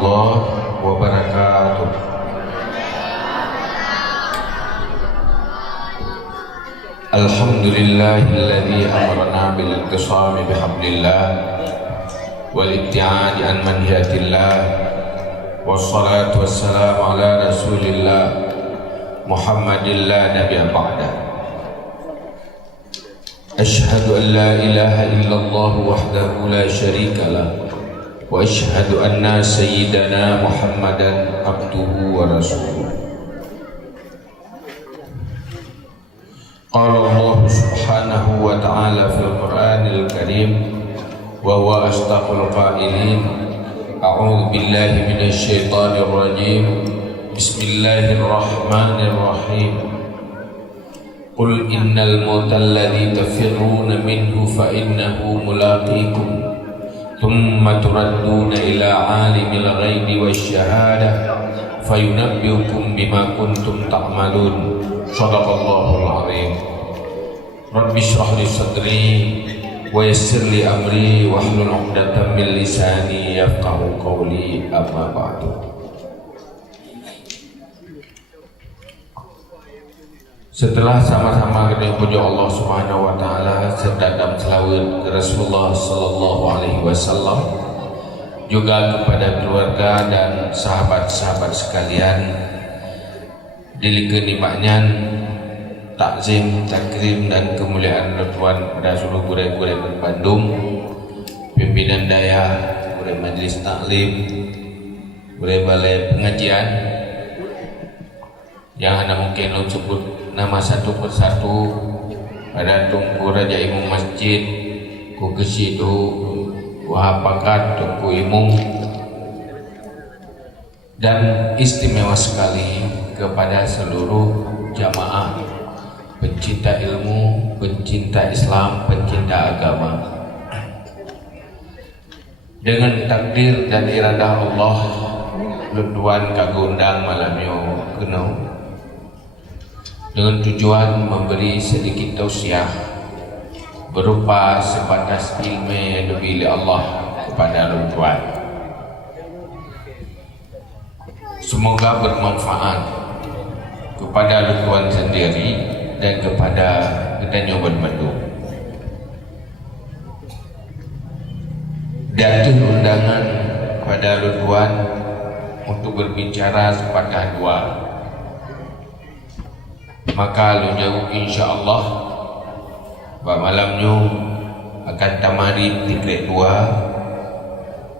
warahmatullahi wabarakatuh. Alhamdulillahilladzi amarna bil ittisami bihablillah wal ibtiadi an manhiyatillah, wassalatu wassalamu ala rasulillah Muhammadillah nabiyya ba'da. Ashhadu an la ilaha illallah wahdahu la syarika lah, wa ashhadu anna sayyidana Muhammadan abduhu wa rasuluh. Qala Allah subhanahu wa ta'ala fil Qur'anil Karim wa huwa asdaqul qailin. A'udzu billahi minasy syaithanir rajim. Bismillahirrahmanirrahim. Qul innal mautal ladzi tafirruna minhu fa innahu mulaqikum thumma turadduna ila 'alimil ghaibi wasyahadah fayunabbiukum bima kuntum ta'malun. Shadaqallahul azim. Rabbi shrah li sadri wa yassir li amri wahlul 'uqdatam min lisani yafqahu qawli, amma ba'du. Setelah sama-sama kita puji Allah Subhanahu wa taala serta dan selawat ke Rasulullah sallallahu alaihi wasallam, juga kepada keluarga dan sahabat-sahabat sekalian, dilikan nikmatnya takzim, takrim dan kemuliaan Tuhan pada seluruh guru-guru Bandung, pimpinan daya, guru majlis taklim, guru balai pengajian, yang anda mungkin lo sebut nama satu persatu, pada Tungku Raja Imam Masjid, ku kesidu, ku hapakat, Tungku Imam, dan istimewa sekali kepada seluruh jamaah pencinta ilmu, pencinta Islam, pencinta agama. Dengan takdir dan iradah Allah, luduan kagundang malam yo kenau dengan tujuan memberi sedikit tausiah berupa sebatas ilmu yang diberi Allah kepada luduan. Semoga bermanfaat kepada luduan sendiri dan kepada kita nyoban Bandung. Datang undangan pada luduan untuk berbicara sepatah dua, maka lu jauh insyaAllah bahwa malamnya akan tamari tiga dua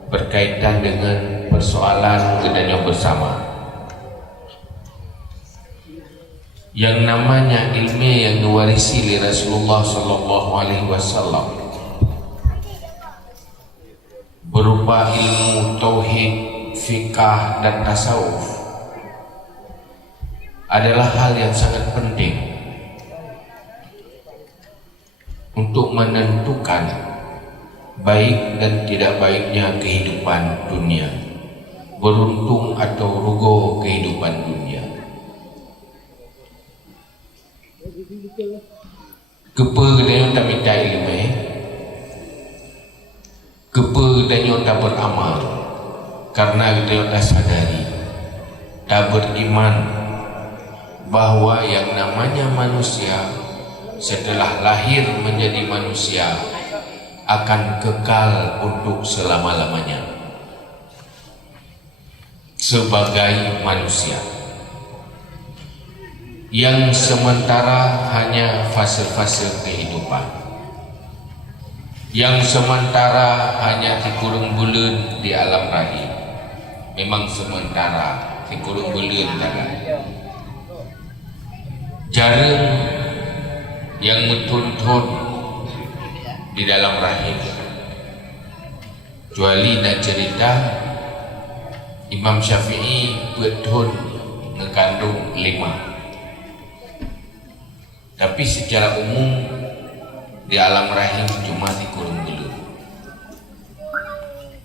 berkaitan dengan persoalan kedanya bersama yang namanya ilmu yang diwarisi oleh Rasulullah sallallahu alaihi wasallam, berupa ilmu tauhid, fikah dan tasawuf, adalah hal yang sangat penting untuk menentukan baik dan tidak baiknya kehidupan dunia, beruntung atau rugo kehidupan dunia. Kepa gedanya tak minta ilmu, kepa gedanya tak beramal, karena gedanya tak sadari, tak beriman bahawa yang namanya manusia setelah lahir menjadi manusia akan kekal untuk selama-lamanya sebagai manusia, yang sementara hanya fase-fase kehidupan, yang sementara hanya dikurung bulan di alam rahim. Memang sementara dikurung bulan dalam jarang yang mentuntun di dalam rahim, kecuali nak cerita Imam Syafi'i betul mengandung 5. Tapi secara umum di alam rahim cuma dikurung dulu.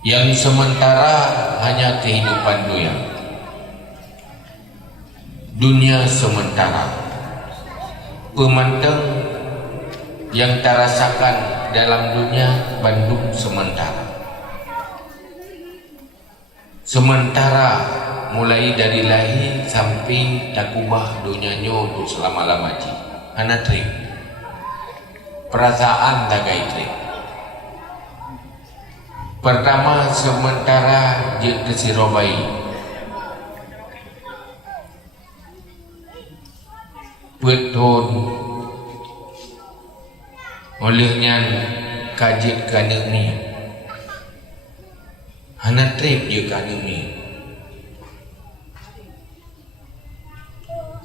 Yang sementara hanya kehidupan dunia sementara. Pemantang yang terasakan dalam dunia Bandung sementara. sementara mulai dari lahir sampai takubah dunianya untuk selama-lama ji anak trip perasaan tagai trip pertama sementara je kesirobai betul olehnya kajet kana ni anak trip je kana ni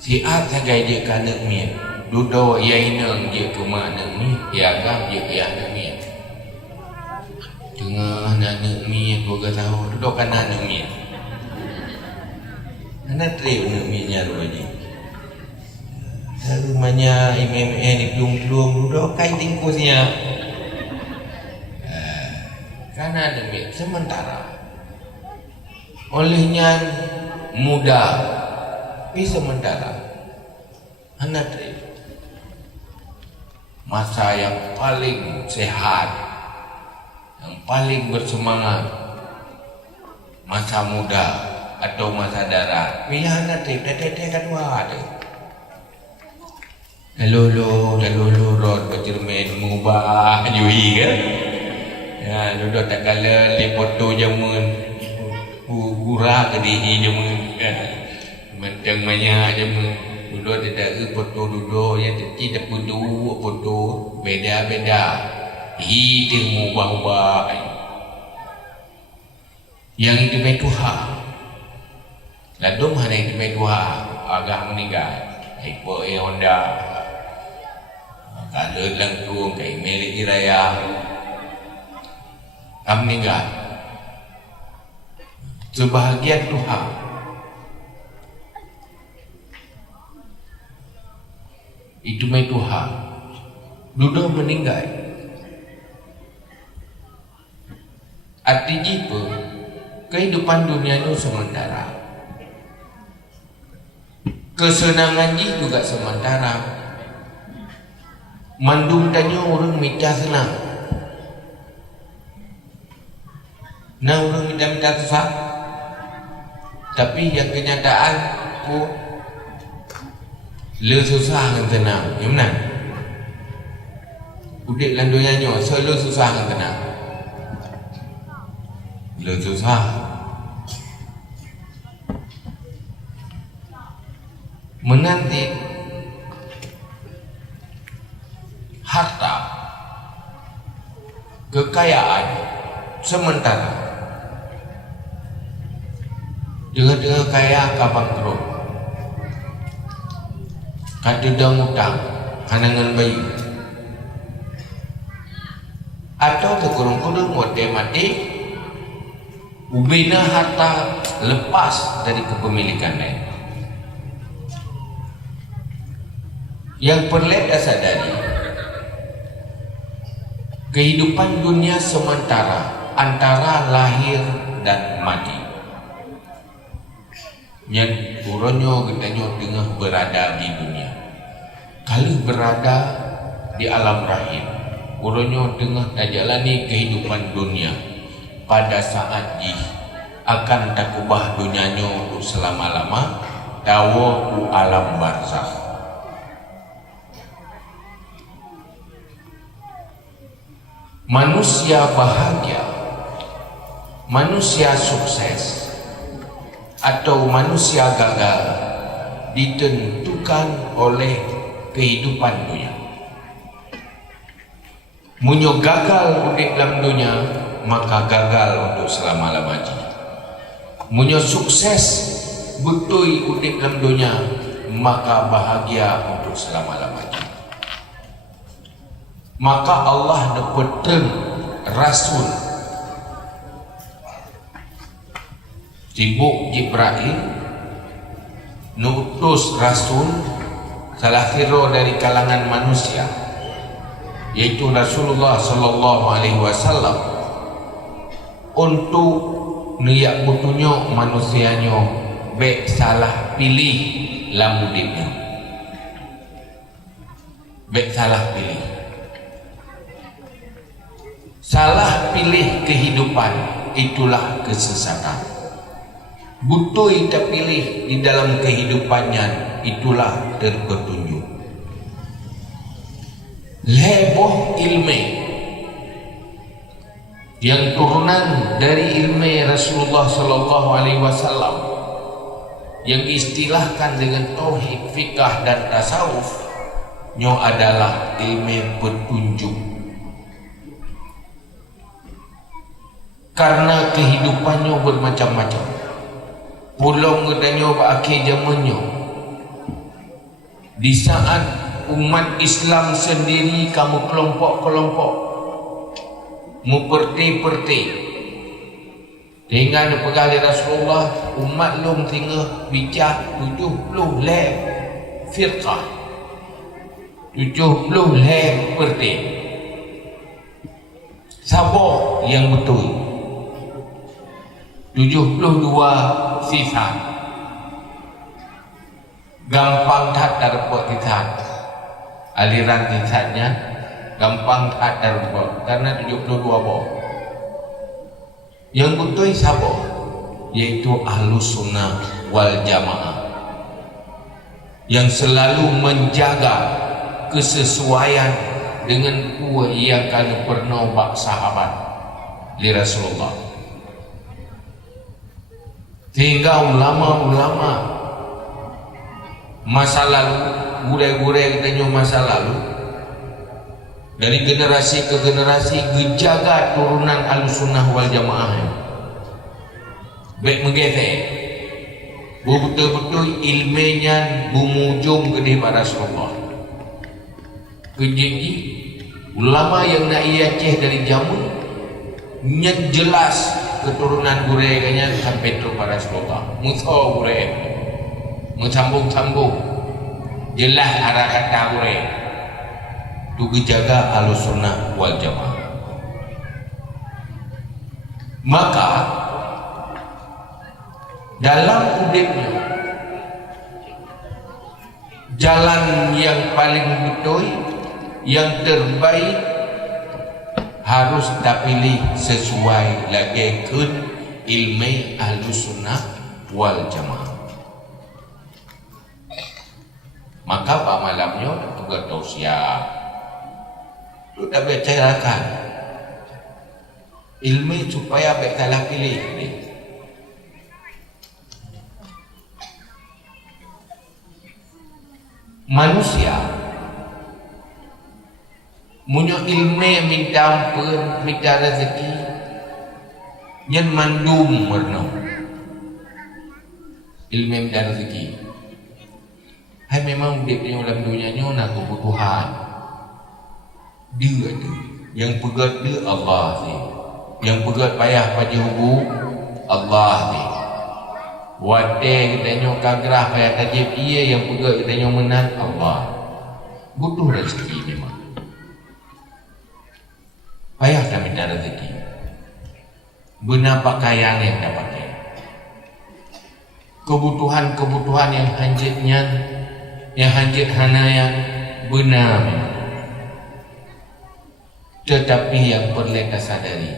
si A sagai dia kana mi duduk ia inang je ke mana mi ia agam je ke anak mi tengah anak mi 2 tahun duduk kan anak mi anak trip anak mi nya rupanya rumahnya imam di pelung-pelung duduk kai tingkusnya karena anak mi sementara olehnya muda tapi sementara anak masa yang paling sehat, yang paling bersemangat, masa muda atau masa darat. Pilih anak tete kedua ada. Lalu rod bercermin mengubah jui kan? Ya, duduk tak kala lepot tu jamun, gurah ke dihi jamun kan? Mentang banyak je duduk tidak foto duduk yang tidak duduk foto beda-beda hidung ubah-ubah yang itu Tuhan ladum hanya itu Tuhan agak meninggal ipo Honda kalau langkung kayak milik raya meninggal sebahagian Tuhan itu mai Tuhan duduk meninggal arti jipa kehidupan dunia itu sementara kesenangan juga sementara mandung tanya orang minta senang nah orang minta susah tapi yang kenyataan ku le susah dengan tenang, ya benar? Udik dalam dunia ni, le susah dengan tenang. Le susah. Menanti harta, kekayaan sementara. Dengan kaya kabangkrut. Kadang utang kanangan bayi atau terkurung-kurung mati ubina harta lepas dari kepemilikan lain yang perlu sadari kehidupan dunia sementara antara lahir dan mati yang buronyo getanyo tengah berada di dunia kalau berada di alam rahim buronyo tengah jalani kehidupan dunia pada saat ini akan takubah dunianyo untuk selama-lama tawa ku alam barzakh manusia bahagia manusia sukses atau manusia gagal ditentukan oleh kehidupan dunia. Munyo gagal untuk dalam dunia maka gagal untuk selama-lamanya. Munyo sukses betul untuk dalam dunia maka bahagia untuk selama-lamanya. Maka Allah nepeteng Rasul sibuk Jibril nutus Rasul salah satu dari kalangan manusia yaitu Rasulullah sallallahu alaihi wasallam untuk niat butuhnya manusianya baik salah pilih lamudiknya baik salah pilih kehidupan itulah kesesatan Betul terpilih di dalam kehidupannya, itulah terpetunjuk. Leboh ilmu yang turunan dari ilmu Rasulullah sallallahu alaihi wasallam yang diistilahkan dengan tauhid, fikah dan tasawuf, nyo adalah ilmu petunjuk. Karena kehidupannya bermacam-macam. Pulau ngedanyo akhir zamannya. Di saat umat Islam sendiri kamu kelompok-kelompok muperti-perti dengan pegali Rasulullah, umat long tinggal bicara 70 firqah, 70 perti. Siapa yang betul? 72 sisa. Gampang tak dapat kita aliran kisahnya, gampang tak dapat karena 72 boh. Yang betul siapa? Yaitu Ahlus Sunnah wal Jamaah yang selalu menjaga kesesuaian dengan kuah yang kami pernah bak sahabat li Rasulullah. Sehingga ulama-ulama masa lalu, gurai-gurai kita masa lalu, dari generasi ke generasi gejaga turunan Ahlussunnah wal Jamaah. Baik menggetek, betul-betul ilmunya bumujung gede pada Rasulullah. Kejengi ulama yang nak Aceh dari jamun yang jelas keturunan gurai-nya sampai tu pada Rasulullah. Musa gurai, sambung-sambung jelas arah kata gurai. Tu dijaga Ahlussunnah wal Jamaah. Maka dalam hidupnya jalan yang paling betul, yang terbaik harus dipilih sesuai lagi ke ilmu Ahlussunnah wal Jamaah. Maka pak malamnya tugas tausiah tu tak bicarakan ilmu supaya baik salah pilih ni. Manusia punya ilmu minta ampun, minta rezeki yang mandum warna ilmu minta rezeki. Hai memang dia punya dalam dunia ni nak kebutuhan dia tu yang pegat dia Allah ni, yang pegat payah pada hubu Allah ni. Wate kita nyok kagrah payah tajib ia yang pegat kita nyok menang Allah. Butuh rezeki memang. Payah dah minta rezeki. Benar pakaian yang dah pakai. Kebutuhan-kebutuhan yang hanjitnya, yang hanjit hanaya benar. Tetapi yang perlu kita sadari,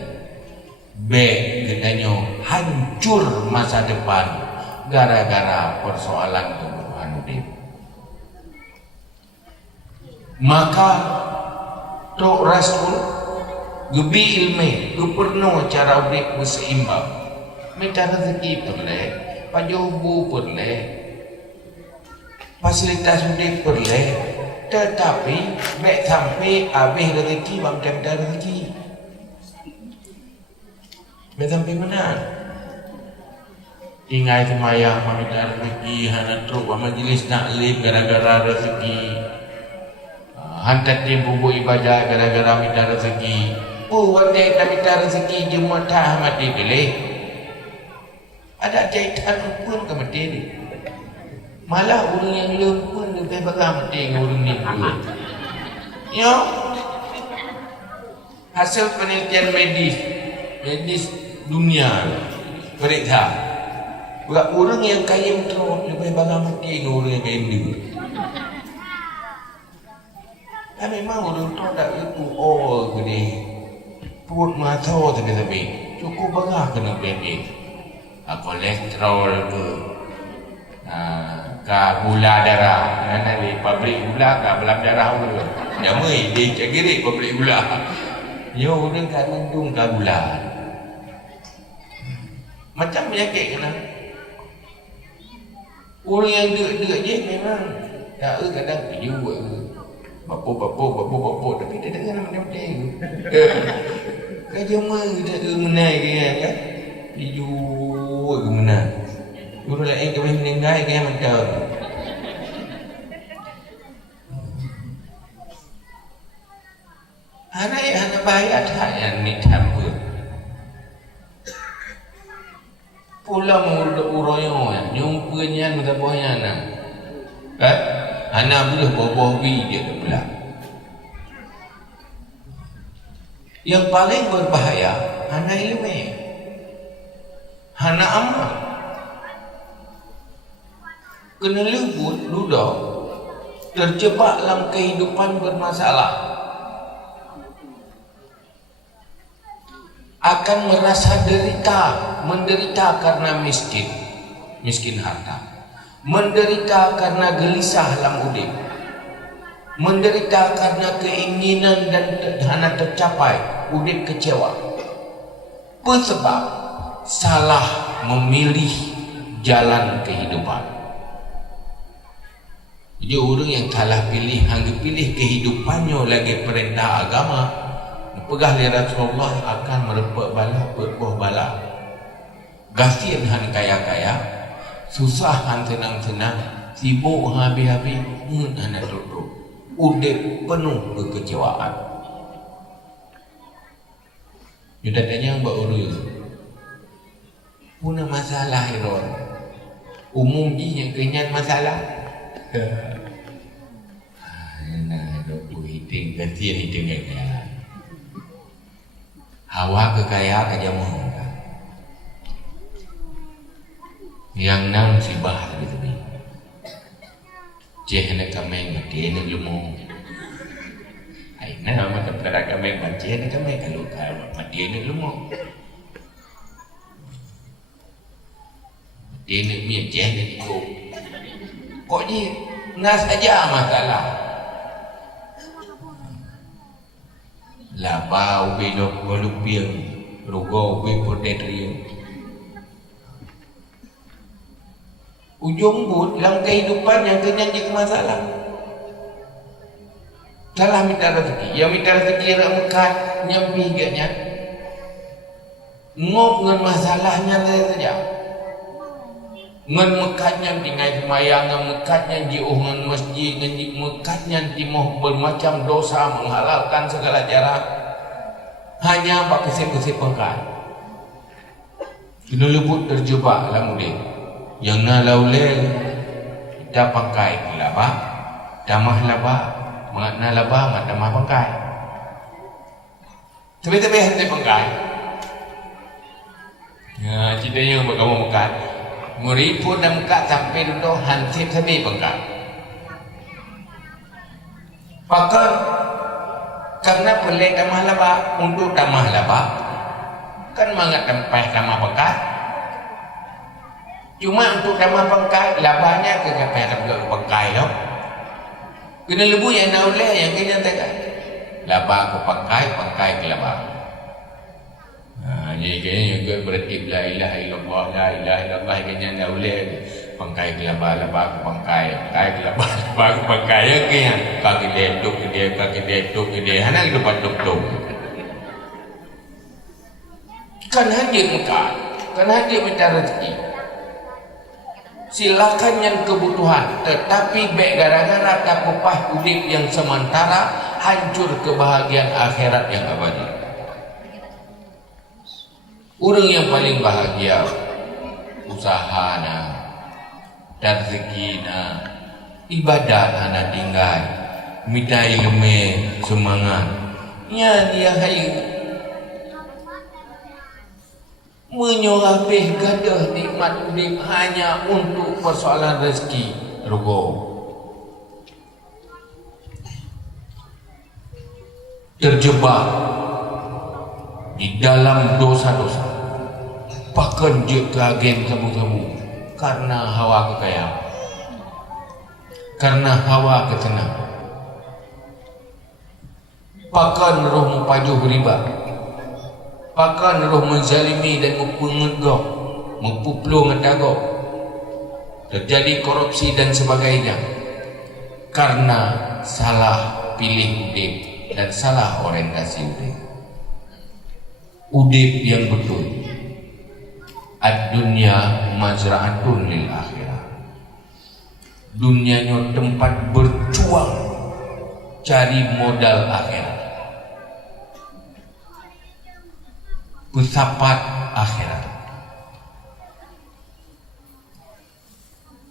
baik katanya hancur masa depan gara-gara persoalan kebutuhan hidup. Maka Tok Rasul gebi ilmu, geperno cara hidup berseimbang. Minta rezeki perlu, pajubu perlu, fasilitas hidup perlu. Tetapi baik sampai habis rezeki bang minta rezeki. Baik sampai mana? Ingat semayang minta rezeki, hana truk majlis naklim gara-gara rezeki. Hantar tim bubu ibadah gara-gara minta rezeki. Oh, wate dah minta rezeki Jumatah mati pilih. Ada jahitan pun ke mati ni. Malah orang yang lempun lebih bagai mati dengan orang ni dulu. Ya. Hasil penelitian medis dunia periksa. Buat orang yang kaya teruk lebih bagai mati dengan orang yang kaya. Memang orang tu tak itu gede. Put mata tapi cukup bagai kena pendek. kolesterol ke, gula darah, nanti pabrik gula ke belam darah ke, jamai dia cagirik pabrik gula, yo dia kat mendung ke gula, macam penyakit kena. Orang yang dekat je memang tak kadang video bapa tapi dia dengar macam-macam. Kerja mana dia menai dia kan. Video ke mana. Guru lain ke meninggal ke macam. Anak bahaya tak yang ni tanpa. Pulang mulut uroyo nyumpanya muda bohnya nak. Anak boleh bawa dia tu pula. Yang paling berbahaya anak ilmu. Anak amal. Kena lembut ludah terjebak dalam kehidupan bermasalah. Akan merasa menderita karena miskin harta, menderita karena gelisah dalam udip, menderita karena keinginan dan hana tercapai, udip kecewa. Sebab salah memilih jalan kehidupan. Jadi orang yang salah pilih, hangga pilih kehidupannya lagi perintah agama, pegah li Rasulullah akan merepek bala, berbuah bala. Gasian han kaya-kaya, susah han senang-senang, sibuk habis-habis, han duduk. Udip penuh kekecewaan. Yuda tanya buat urus. Puna masalah iron. Umum ji yang kenyan masalah. Nah, dok hiting ganti hiting kaya. Hawa kekaya kajamu. Yang nang sibah lebih. Ceh nak kameng mati nak lumo. Ai nah macam kada kameng mati nak kameng kalau mati nak lumo. Dia nak mian ceh nak ikut. Kok ni nas aja masalah. Laba ubi dok golumpiang, rugo ubi potetrio. Ujung but dalam kehidupan yang kenyang jadi masalah. Salah minta rezeki, yang minta rezeki nak mekat nyampi gaknya. Ngop dengan masalahnya saja. Ngan mekatnya tinggal semayang, ngan mekatnya di ngan masjid, ngan mekatnya timoh bermacam dosa menghalalkan segala cara. Hanya bak kesip-kesip pekat. Kena lebut terjebak dalam udip. Yang na laule kita pakai laba, damah laba, makna laba, mak damah pakai. Tapi hati pakai. Ya, ceritanya kamu makan. Murid pun dah mekat sampai duduk hansip sampai bengkak. Maka karena pelik damah laba, untuk damah laba kan mangat tempat damah bengkak. Cuma untuk damah bengkak, labanya ke kapal bengkak tu. Kena lebu yang nauleh yang kena tekan. Laba ke bengkak ke laba. Jadi kayaknya juga berarti la ilaha illallah, la ilaha illallah kayaknya dah boleh pangkai kelaba ke pangkai kelaba ke pangkai ya kayaknya kaki dia duk dia hana depan duk kan hadir muka kan hadir minta rezeki silakan yang kebutuhan tetapi baik gara-gara tak pepah udip yang sementara hancur kebahagiaan akhirat yang abadi. Orang yang paling bahagia usaha na, rezeki na, ibadat na tinggal, minta ilmu semangat. Ya dia hai menyorapih gadah nikmat hidup hanya untuk persoalan rezeki rugo. Terjebak di dalam dosa-dosa. pakan je ke agen sabu-sabu karena hawa kekayaan, karena hawa ketenang. Pakan roh mempajuh riba, pakan roh menzalimi dan mempengegok, mempuplung ngedagok, terjadi korupsi dan sebagainya karena salah pilih udip dan salah orientasi udip. Udip yang betul, ad-dunya mazra'atun lil akhirah, dunianya tempat berjuang cari modal akhirat, bersapat akhirat.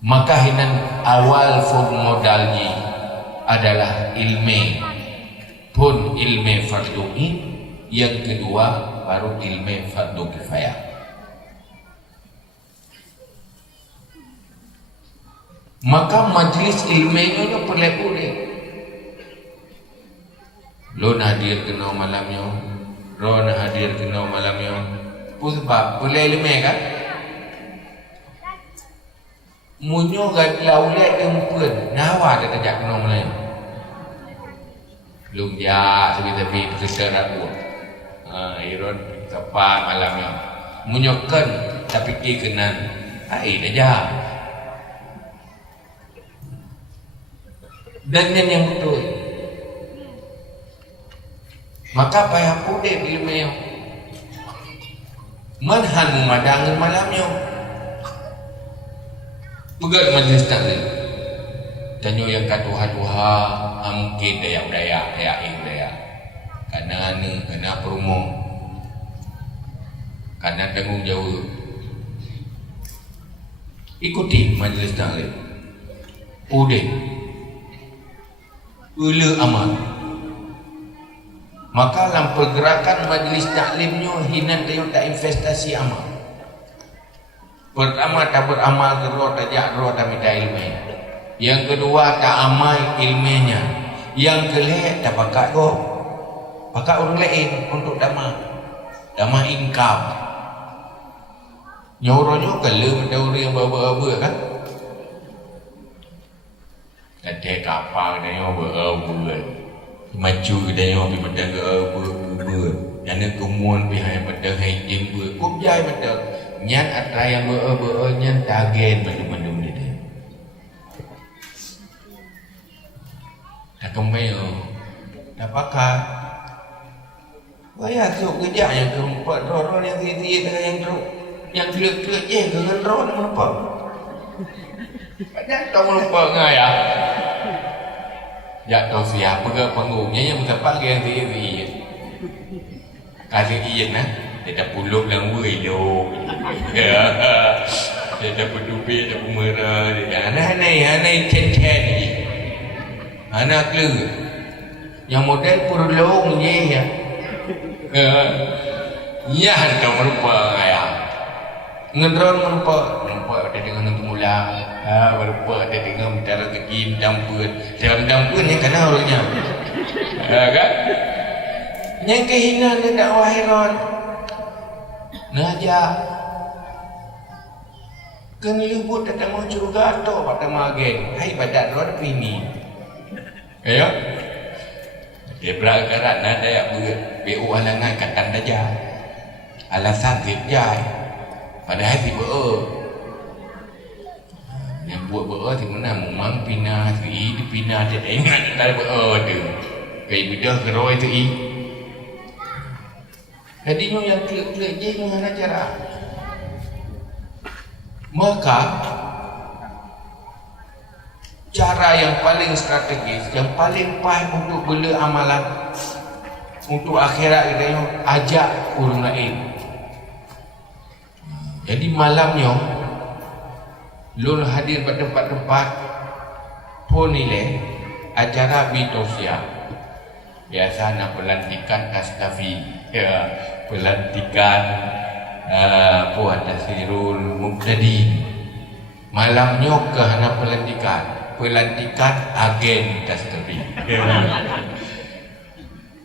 Maka hinan awal fur modalnya adalah ilmu, pun ilmu fardu'in, yang kedua baru ilmu fardu kifayah. Maka majlis ilmunya itu perlu-perlu. Lo nak hadir kena malamnya, lo nak hadir kena malamnya. Sebab boleh ilmu kan? Munyo gak laulek tempun, nawa dah tajak kena malam. Belum dia sebi-sebi berseker aku. Iron tepat malamnya. Munyo kan tapi kenan. Hai dah. Dan yang betul. Maka payah pudek ilmu manhan memadang malamnya. Pegat majlis taklim tanyo yang katuha-tuha mungkin daya-daya karena promo, karena tanggung jawab. Ikuti majlis taklim pudek ulu amal. Maka dalam pergerakan majlis taklimnya hinan tayo tak investasi amal. Pertama tak beramal gerot tajak gerot tak minta ilmu. Yang kedua tak amal ilmunya. Yang kelihatan tak pakai go, pakai orang lain untuk damai income. Nyoronyo kalau ada orang yang bawa-bawa kan. Kata kapal dia bawa-bawa. Maju dia pergi pedang bawa-bawa. Yang kemuan pihak pedang hai jembu. Kup jai pedang. Nyan atra yang bawa-bawa nyan tagen bandung-bandung dia. Tak kemel, tak pakai. Bayar tu kerja yang keempat, roh yang tiga yang teruk, yang kelak-kelak je dengan roh yang melupa. Padahal kau melupa ngai ya. Ya kau siapa ke panggungnya yang berapa yang tiga. Kasih iyan nah, dia dah puluh lang wei lo. Dia dah berdubi, dah merah. Anai ten ni. Anak lu yang model purulung je ya. Ya kau merupa ayah. Ngendron merupa ada dengan untuk mula. Merupa ada dengan mentara kaki dampun. Dalam dampun yang kena orangnya. Kan? Yang kehinaan dia dakwah heran. Ngajak. Kenilubut datang mau curga atau pada magen. Hai badat roh ada ini. Ya, dia beragaran ada yang BU alangan katan daja, alasan kerja, padahal si yang buat si mana memang pina si di pina dia ingat tak ada kayak bedah keroi tu jadi yang klik-klik je dengan cara maka cara yang paling strategis, yang paling pas untuk bela amalan untuk akhirat kita ajak orang lain. Jadi malamnya lul hadir pada tempat-tempat pun nilai acara bitosia. Biasa nak pelantikan Astafi, ya, pelantikan Puan Tasirul Muqtadi. Malamnya ke hana pelantikan agen Tastafi.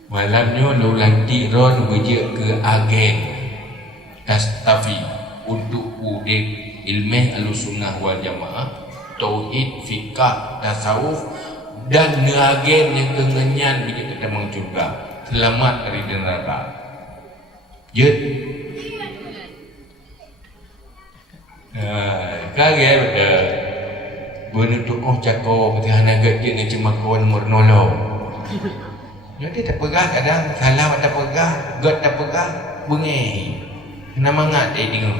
Malamnya lu lantik ron berjek ke agen Tastafi. untuk udik ilmu Ahlussunnah wal Jamaah, tauhid, fikah, tasawuf dan ngagen yang kengenyan bila kita mengcurga selamat dari neraka. Jut. Kaget betul. Benutuk cakap putih hanagat je dengan cemakon murnolo. Jadi tak pegah kadang salah tak pegah, god tak pegah, bengih. Kena mangat dia tengok.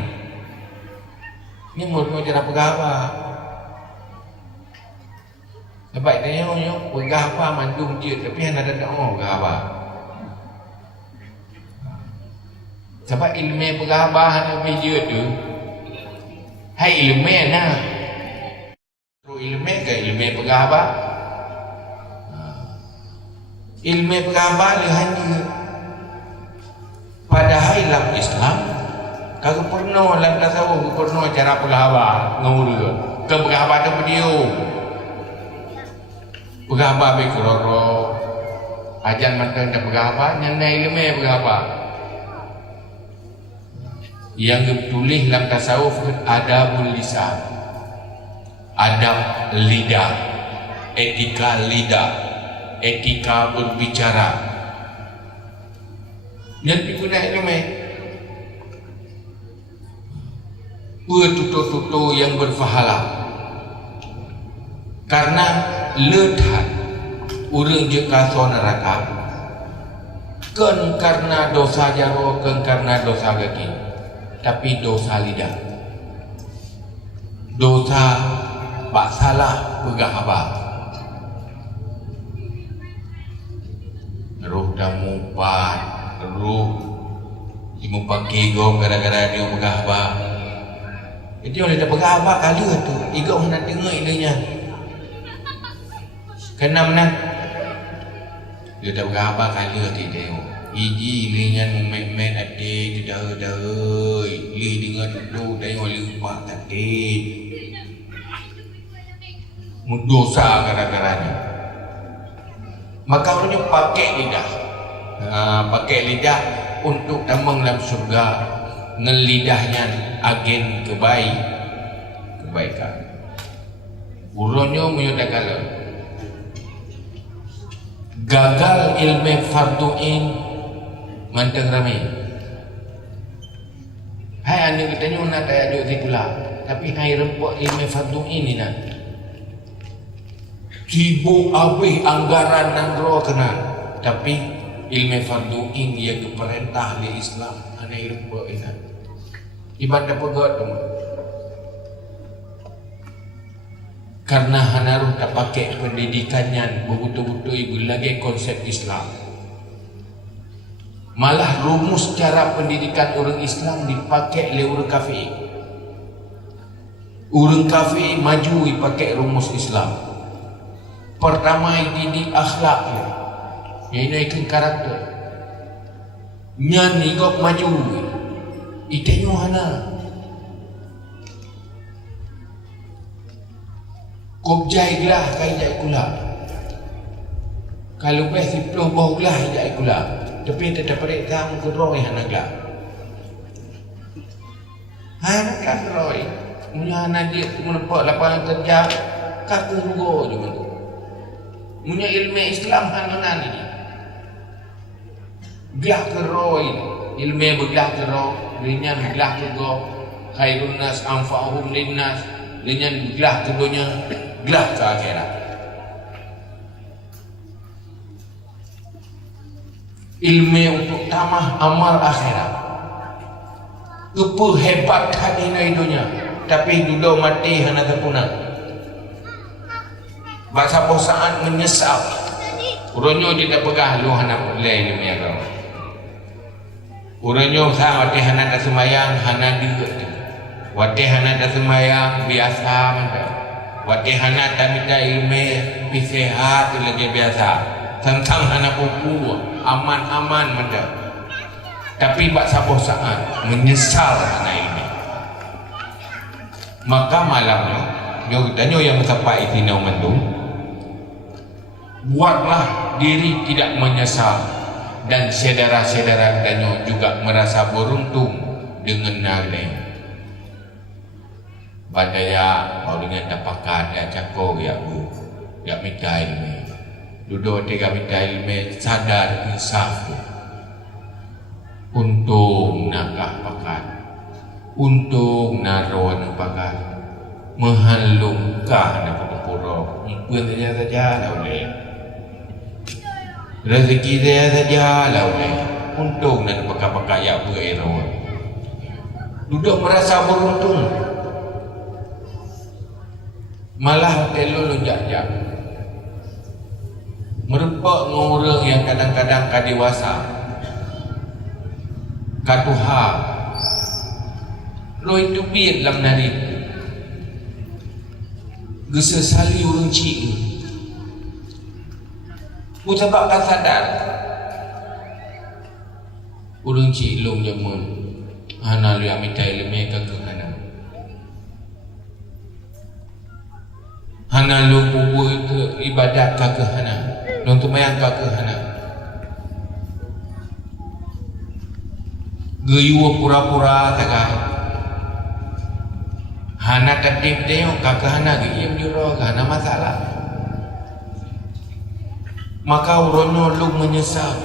Ni murno cara pegah apa? Sebab tengok pegah apa mandung je tapi hana ada pegah apa? Sebab ilmu pegah apa hana je tu. Hai ilmu nah. Ilmu ke ilmu pegah apa? Ilmu pegah apa hanya padahal dalam Islam kagak pernah dalam tasawuf pernah cara pegah apa nguru ke pegah apa tu video pegah apa bekroro ajan mantan dah pegah apa nyanai ilmu pegah apa yang ditulis dalam tasawuf adabul lisan, adab lidah, etika lidah, etika berbicara. Yang digunakan ilmu bertutur-tutur yang berfahala. Karena letak urang je kaso neraka kan karena dosa jaro, kan karena dosa gaki. Tapi dosa lidah, dosa bak salah pegah apa ruh dah mumpat ruh dimumpat kegom gara-gara dia pegah apa jadi oleh dah pegah apa kali tu igong nak dengar ilahnya kena menang dia dah pegah apa kali tu tengok iji lingan memet ade dedai li dengan duduk tengok lupa tadi mendosa gara-garanya maka orangnya pakai lidah pakai lidah untuk tambang dalam surga ngelidahnya agen kebaikan orangnya menyatakan gagal ilmu fardu'in manteng ramai. Hai anda katanya nak tak ada pula. Tapi hai rempok ilmu fardu ini nak. Sibuk habis anggaran dan roh kena. Tapi ilmu fardu ini yang diperintah di Islam. Hai rempok ini. Ibadah pegot tu. Karena hanaruh tak pakai pendidikannya betul-betul ibu lagi konsep Islam. Malah rumus cara pendidikan orang Islam dipakai oleh orang kafir. Orang kafir maju dipakai rumus Islam. Pertama didik akhlak dia. Yang ini karakter. Nyan igok maju. Itenyo hana. Kop jai gelah kai jai kula. Kalau beh siploh bau gelah jai kula. Tapi tetap perik kamu ke roy anak lah. Anak lah roy. Mula anak dia menempat lapangan kerja. Kata rugo je tu. Punya ilmu Islam anak ni. Gelah ke roy. Ilmu bergelah ke roy. Linyan bergelah ke go. Khairun nas anfa'uhum linnas. Linyan bergelah ke dunia. Gelah ke akhirat. Ilmu untuk tamah amal akhirat. Kepa hebat hati na dunia. Tapi duduk mati hana terpunang. Bahasa saat menyesal. Urunyo dia tak pegah lu hana boleh ilmu yang kau. Urunyo sah wati hana dah semayang hana dia. Wati hana dah semayang biasa manda. Wati hana tak minta ilmu pisehat lagi biasa. Tentang anak buku aman-aman menda. Tapi bak sabuh saat menyesal anak ini. Maka malamnya nyo danyo yang sampai itinau mendung. Buatlah diri tidak menyesal dan saudara-saudara danyo juga merasa beruntung dengan nalai. Badaya kau dengan dapakan ya cakor ya bu ya minta ilmu duduk tiga minta ilmu sadar insaf untung nakah pakan untung naruan pakan mehalungkah nak pura pun saja lah boleh rezeki dia saja lah boleh untung nak pakai ya bereron duduk merasa beruntung malah telo lonjak-jak merupak ngorang yang kadang-kadang kadewasa katuha lo itu biar dalam nari gesesali urang cik mutabak tak sadar urang cik long jamun hana lu amitai lemai kagak hana lu buat ibadat kagak hana untuk mayang kagak hana geyuh pura-pura tagai hana tertib dia kagak hana geyem juro hana masalah maka uronyo lu menyesal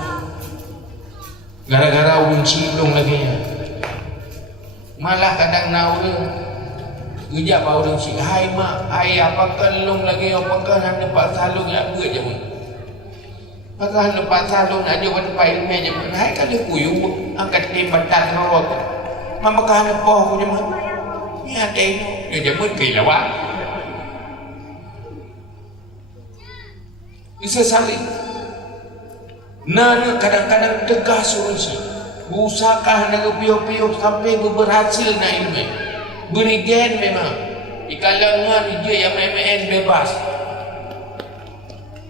gara-gara unci lu lagi malah kadang naura gejak bau dong si hai mak hai apa kelung lagi apa kan nampak salung ya beut je mun pasal nampak salung aja pada pai ilmu je mun hai kali kuyu angkat timbatan rawat mama kan poh punya mun ya teno ya je mun ke lawak bisa saling nana kadang-kadang tegas urang si usahakah nak piu-piu sampai berhasil na ilmu berigen memang di kalangan dia yang main bebas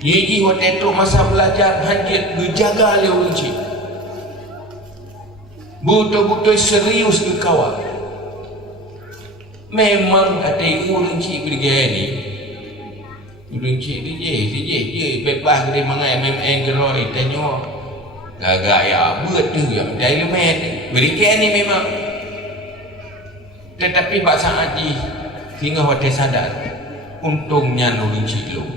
Yiji waktu itu masa belajar hanjit berjaga oleh uji betul-betul serius ke kawan memang ada uji berigen ni uji DJ bebas dari mangai main geroi tanya gagak ya betul ya dari lemet berigen ni memang tetapi Pak Haji hingga waktu sadar untungnya nulung cilung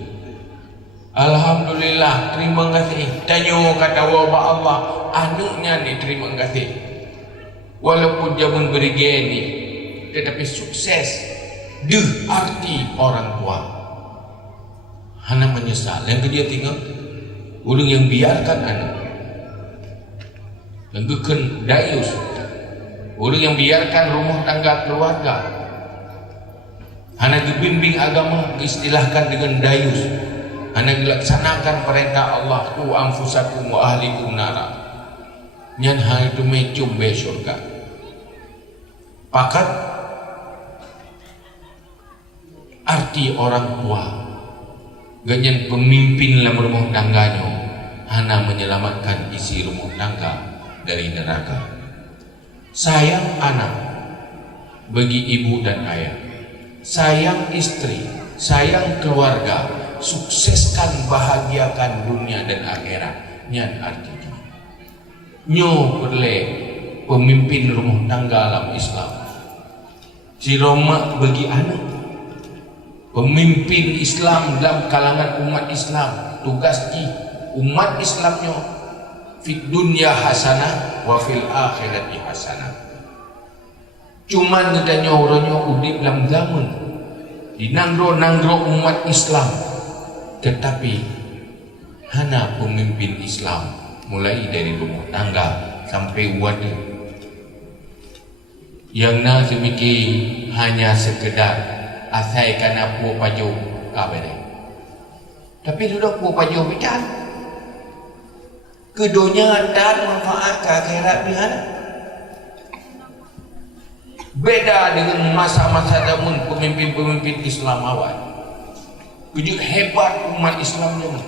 alhamdulillah terima kasih tanya kata wabah Allah anaknya ni terima kasih walaupun zaman berigeni ni tetapi sukses deh arti orang tua hana menyesal yang dia tinggal ulung yang biarkan anak yang geken dayus orang yang biarkan rumah tangga keluarga hana dibimbing agama istilahkan dengan dayus hana dilaksanakan perintah Allah tu anfusakum wa ahlikum nara nyan hal itu mecum be surga pakat arti orang tua ganyan pemimpin dalam rumah tangganya hana menyelamatkan isi rumah tangga dari neraka sayang anak bagi ibu dan ayah sayang istri sayang keluarga sukseskan bahagiakan dunia dan akhirat nyan artinya nyo perle pemimpin rumah tangga dalam Islam si Roma bagi anak pemimpin Islam dalam kalangan umat Islam tugas di umat Islamnya fit dunya hasanah wa fil akhirati hasanah cuman katanya orangnya udip dalam zaman di nanggro-nanggro umat Islam tetapi hana pemimpin Islam mulai dari rumah tangga sampai wadah yang na semiki hanya sekedar asai kana pu paju kabeh tapi sudah pu paju bican keduanya dan manfaat ke akhirat bihan beda dengan masa-masa zaman pemimpin-pemimpin Islam awal begitu hebat umat Islam zaman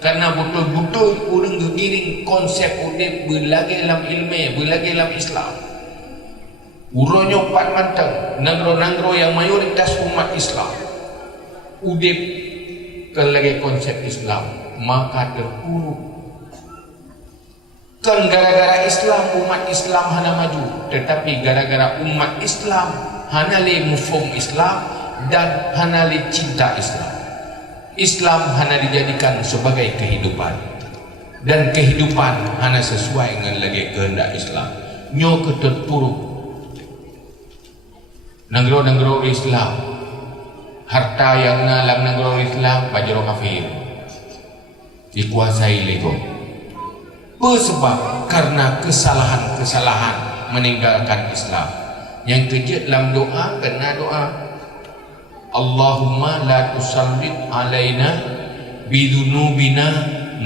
karena betul-betul orang giring konsep udip berlagi dalam ilmu berlagi dalam Islam uronyo pat manteng nangro-nangro yang mayoritas umat Islam udip kelagi konsep Islam maka terpuruk kan gara-gara Islam umat Islam hana maju tetapi gara-gara umat Islam hanali mufhum Islam dan hanali cinta Islam. Islam hana dijadikan sebagai kehidupan, dan kehidupan hana sesuai dengan lagi kehendak Islam. Nyo ketut puruk nanggro Islam, harta yang ngalang nanggro Islam bajro kafir dikuasai lego. Sebab karena kesalahan meninggalkan Islam. Yang kejut dalam doa, kena doa Allahumma la tusallit alaina bidunubina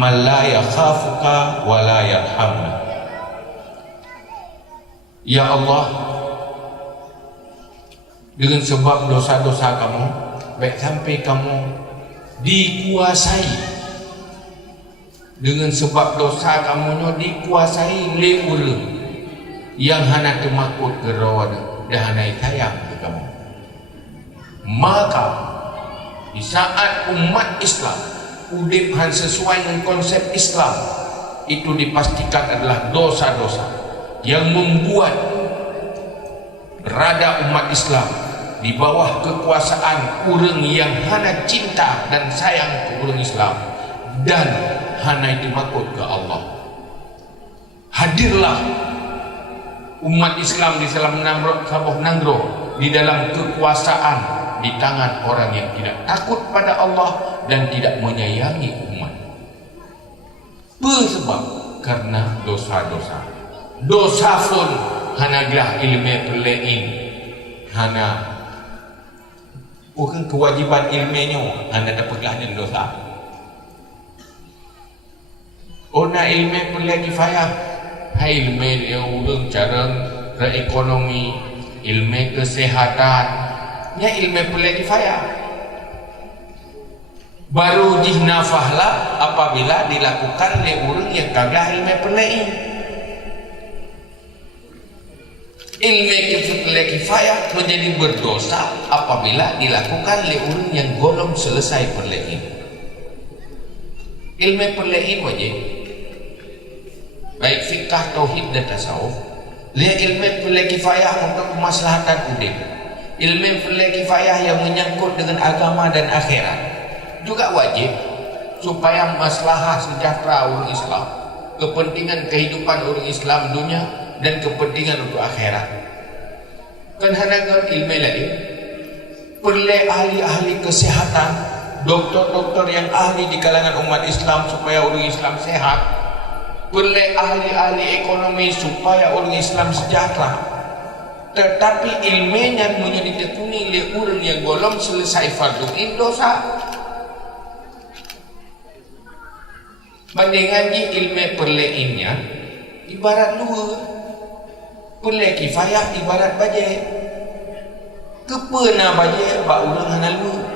man la yakhafuka wa la yarhamna. Ya Allah, dengan sebab dosa-dosa kamu, baik sampai kamu dikuasai, dengan sebab dosa kamu dikuasai oleh orang yang hana temakut ke rawa dan hana sayang ke kamu. Maka di saat umat Islam udip han sesuai dengan konsep Islam, itu dipastikan adalah dosa-dosa yang membuat berada umat Islam di bawah kekuasaan orang yang hana cinta dan sayang ke orang Islam dan hana dimakut ke Allah. Hadirlah umat Islam di dalam Sabah Nanggro di dalam kekuasaan di tangan orang yang tidak takut pada Allah dan tidak menyayangi umat. Sebab karena dosa-dosa. Dosa pun hanaglah ilmu perlain, hana bukan kewajiban ilmunya, hana dapatlah dengan dosa. Ona ilmu perlain kifayah, hai ilmu yang urang cara ekonomi, ilmu kesehatan, nya ilmu perlain kifayah. Baru jihnafahlah apabila dilakukan oleh orang yang kagak ilmu perlain. Ilmu kifayah menjadi berdosa apabila dilakukan oleh orang yang golong selesai perlain. Ilmu perlain wajib, baik fikah, tauhid dan tasawuf. Lihat ilmu kifayah untuk kemaslahatan udip, ilmu kifayah yang menyangkut dengan agama dan akhirat juga wajib supaya maslahah sejahtera orang Islam, kepentingan kehidupan orang Islam dunia dan kepentingan untuk akhirat. Kan hanakan ilmu lain perlu ahli-ahli kesehatan, doktor-doktor yang ahli di kalangan umat Islam supaya orang Islam sehat, perlu ahli-ahli ekonomi supaya orang Islam sejahtera. Tetapi ilmunya menjadi ditekuni oleh orang yang golong selesai fardu dosa. Bandingan di ilmu perlainnya ibarat luar, perlai kifayah ibarat bajai. Kepena bajai bak urang hana luar.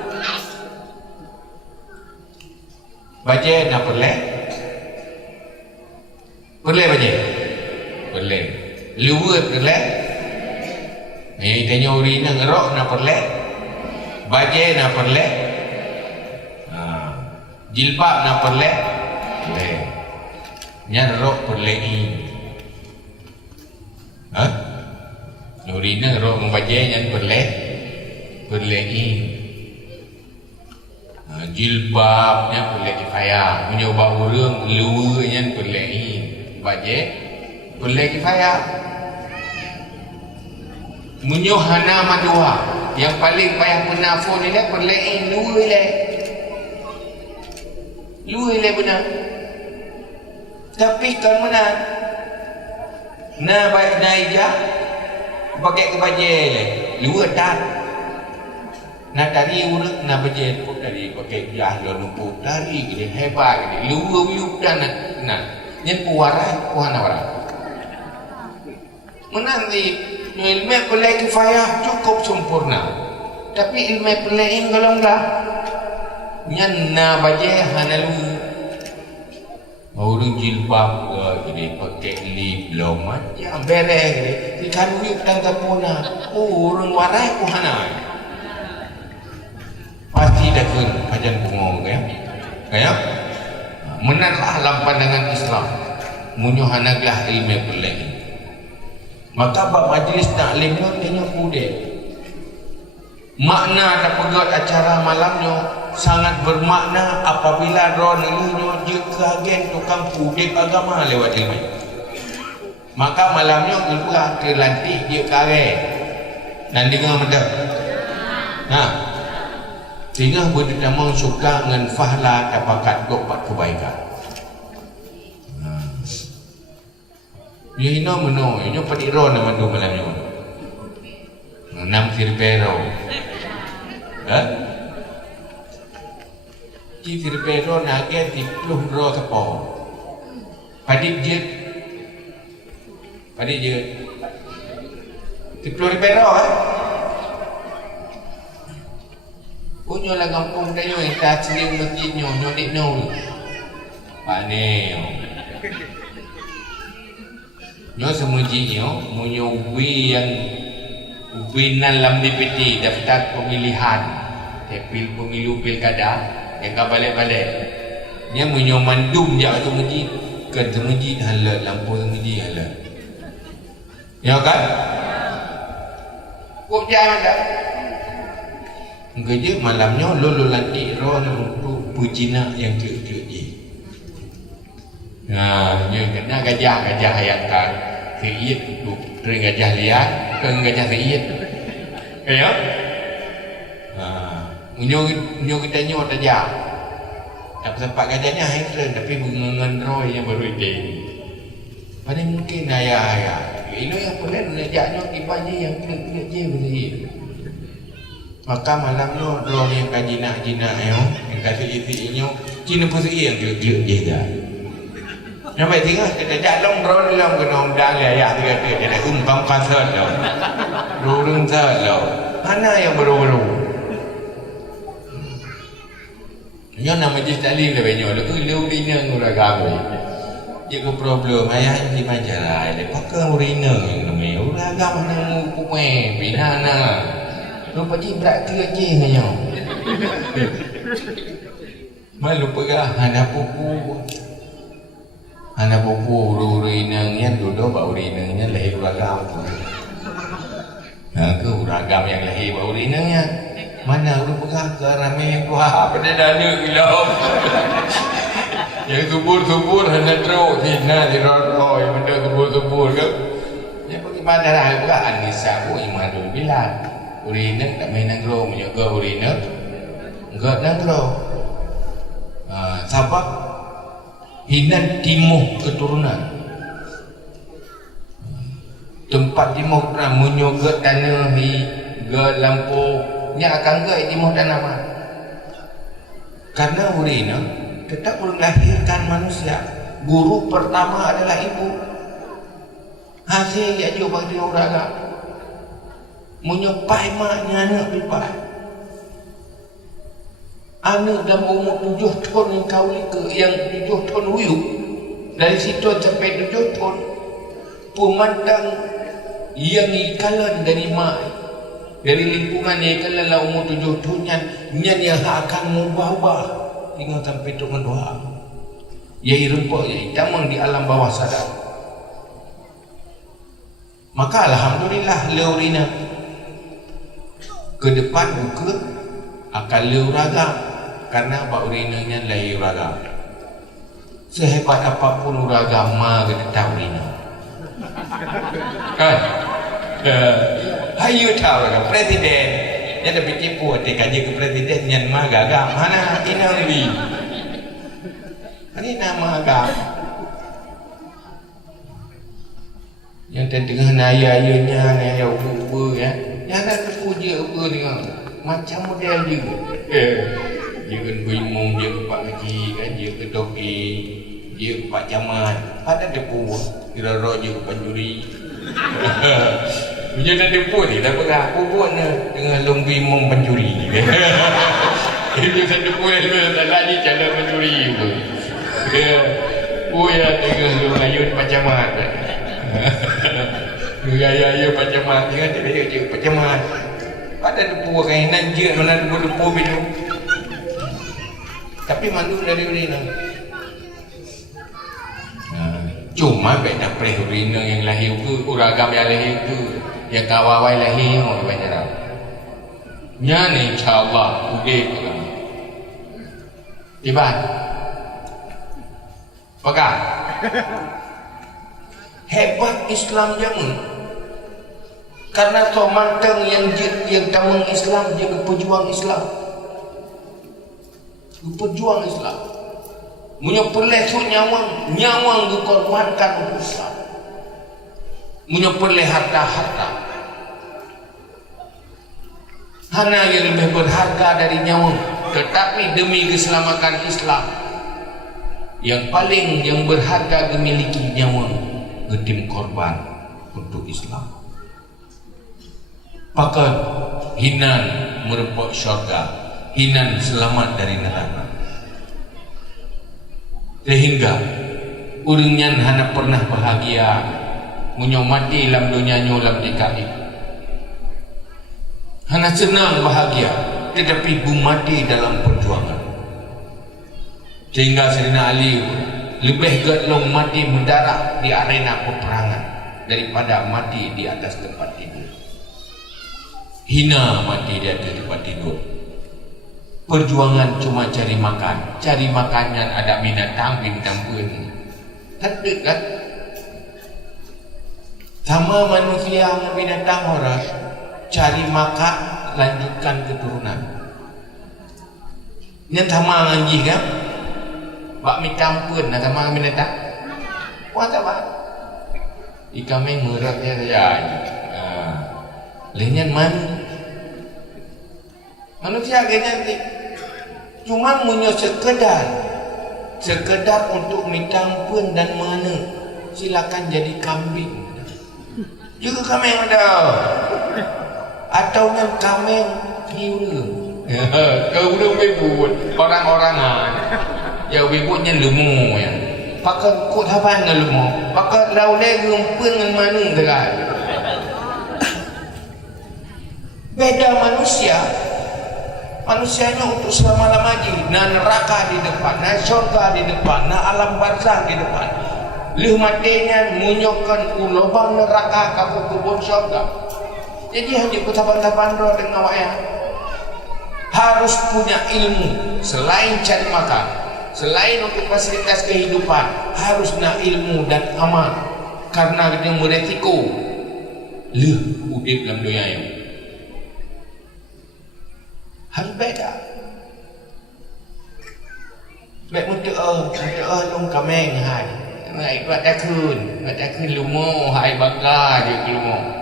Bajai na perlai, perlai bajai, perlai. Luar perlai. Ni tanya uri na ngerok na perlai, bajai na perlai, jilbab na perlai. Nyarok perlei. Nurina rok membajai nyan perlei. Jilbabnya perlei kifayah. Menyoba urang luar nyan perlei. Bajai perlei kifayah. Menyohana madua yang paling payah penafur ni lah perlei luar lah. Luar lah benar. Tapi kan mana na baik naija pakai kebajai le luar tak na tari urut na bajai pun tadi pakai jah lo numpuk tari gede hebat gede luar wiup dan na nyen puarai puana orang menanti ilmu pelai kifayah cukup sempurna tapi ilmu pelain golonglah nyen na bajai hana luar. Orang jilbab jadi pakai lip belum macam beres jadi ikan wip dan kapuna orang warai kuhana pasti dah kun ajan bungo kayak menarlah dalam pandangan Islam munyuhanaglah ilmu perlain. Maka bab majlis taklim tu tanya kude Makna dan pegat acara malamnya sangat bermakna apabila roh nilainya dia kehagian tukang pudip agama lewat ilmu. Maka malamnya juga terlantik dia kare dan dengar medap. Nah, sehingga berdamai suka dengan fahla dapat gopat kebaikan. Dia hina meno, dia padik roh nama tu malamnya. Nam firpero. Di firpero nage tipluh roh kepo. Padik je. Padik je. Tipluh firpero Punyo lah kampung dayo yang tak seling masjidnya, nyodik nol. Paneo. Nyo semujinyo, munyo ubi yang ubinan lam DPT, daftar pemilihan, pemilu pilkada, yang kau balik-balik. Nya munyo mandum je atau masjid, kan semujid halat, lampu semujid halat. Ya kan? Kok jangan dah. Kerja malamnya lolo lantik roh untuk pujina yang cek-cek je. Nah, dia kena gajah yang kan seiit tu tering gajah liar ke gajah seiit. Ya? Unyo kita nyo tajam. Tak sempat gajahnya hairan tapi mengengan roh yang baru ide. Pada mungkin ayah. Ini yang pelan najaknya tiba-tiba yang klik-klik je bersih. Maka malamnya roh yang jinak-jinak yang kasih isi-isinya Cina pun yang gelap-gelap je dah. Sampai tinggal kita jalan roh dalam kena undang ayat tiga-tiga dia nak umpam kasar dah. Rurung tak dah. Mana yang baru-baru? Yang nama majlis taklim dah banyak dah. Lu dina nguragam ni. Dia ke problem ayah di majalah. Pakai urina yang namanya. Uragam mana kuih, binana. Lupa je berat ke je hanya. Malu pegah hana pupu. Hana pupu urinangnya duduk bau urinangnya lahir uragam. Nah, ke uragam yang lahir bau urinangnya. Mana lu pegah ke ramai wah pada dana gila. Yang subur-subur hana teruk hina di roh yang benda subur-subur ke. Yang bagaimana lah pegah Anissa bu Imadul Bilal. Urina tak main nanggro menjaga urina enggak nanggro sebab hinan timuh keturunan tempat timuh pernah menyoga tanah ke lampu nya akan ke timuh tanah karena urina tetap melahirkan manusia. Guru pertama adalah ibu. Hasil yang jauh bagi orang menyepai maknya anak pipai. Anak dalam umur 7 tahun yang kau lika, yang 7 tahun uyuk, dari situ sampai 7 tahun pemandang yang ikalan dari mak, dari lingkungan yang ikalan lah umur 7 tahun yang akan mengubah-ubah tinggal sampai dengan doa. Ia rempak, ia hitamang di alam bawah sadar. Maka alhamdulillah leurina ke depan buka akan leuragam karena bak urinanya lahir uragam. Sehebat apapun uragam ma kena tahu urina. Kan? Hayu tahu uragam presiden. Dia dah tipu hati kaji ke presiden yang ma gagam. Mana ina lebih? Ini nama agam. Yang tengah naya-ayahnya, naya ubu-ubu ya. Yang ada terpuja apa dengan macam model juga. Dia kan berimung, dia ke Pak Haji kan, dia ke Toki, dia ke Pak Camat. Ada depu, kira-kira dia ke Panjuri. Dia dah depu ni, tak pernah aku buat dengan long berimung Panjuri. Dia dah depu yang tak lagi calon Panjuri pun. Ya tengah long ayun Pak Camat. Gaya-gaya Pak Camat dia kan dia Pak Camat. Pada depu kainan je mana depu bidu. Tapi mandu dari urina. Cuma beda urina yang lahir ke uragam yang lahir ke yang kawawai lahir mau banyak dah. nya ni insyaallah udah tiba pakai hebat Islam jamu karena to manteng yang tamang Islam dia pejuang Islam punya perleh tu nyawang dikorbankan untuk Islam punya perleh harta hana yang lebih berharga dari nyawa, tetapi demi keselamatan Islam yang berharga dimiliki nyawa gedim korban untuk Islam. Pakat hinan merempok syurga, hinan selamat dari neraka. Sehingga urangnya hana pernah bahagia munyo mati dalam dunia nyolam DKI. Hana senang bahagia, tetapi mati dalam perjuangan. Sehingga Sayyidina Ali lebih gelong mati mendarah di arena peperangan daripada mati di atas tempat tidur. Hina mati di atas tempat tidur. Perjuangan cuma cari makannya ada binatang pun. Hadir kan? Sama manusia dengan binatang orang cari makan, lanjutkan keturunan. Yang sama anjing kan? Bak minta pun nak sama binatang. Buat apa? Ikan main meratnya saja. Lenyan manusia kayaknya cuma punya sekedar untuk minta pun dan mana silakan jadi kambing. Juga kami ada. Atau yang kami hiu kau udah bebut orang-orangan yang bebutnya lemu ya pakai kut haban dengan lemu pakai laulai rumpun dengan mana terang beda manusianya untuk selama-lamanya na neraka di depan, na syurga di depan, na alam barzah di depan lih matinya munyokkan ulobang neraka kaku kubur syurga. Jadi hanya kutaban-taban roh dengan awaknya harus punya ilmu selain cari makan, selain untuk fasilitas kehidupan, harus nak ilmu dan amal karena dia beresiko udip dalam dunia ini harus beda. Baik untuk long kameng hai, baik buat takun lumo hai bangga dia lumo.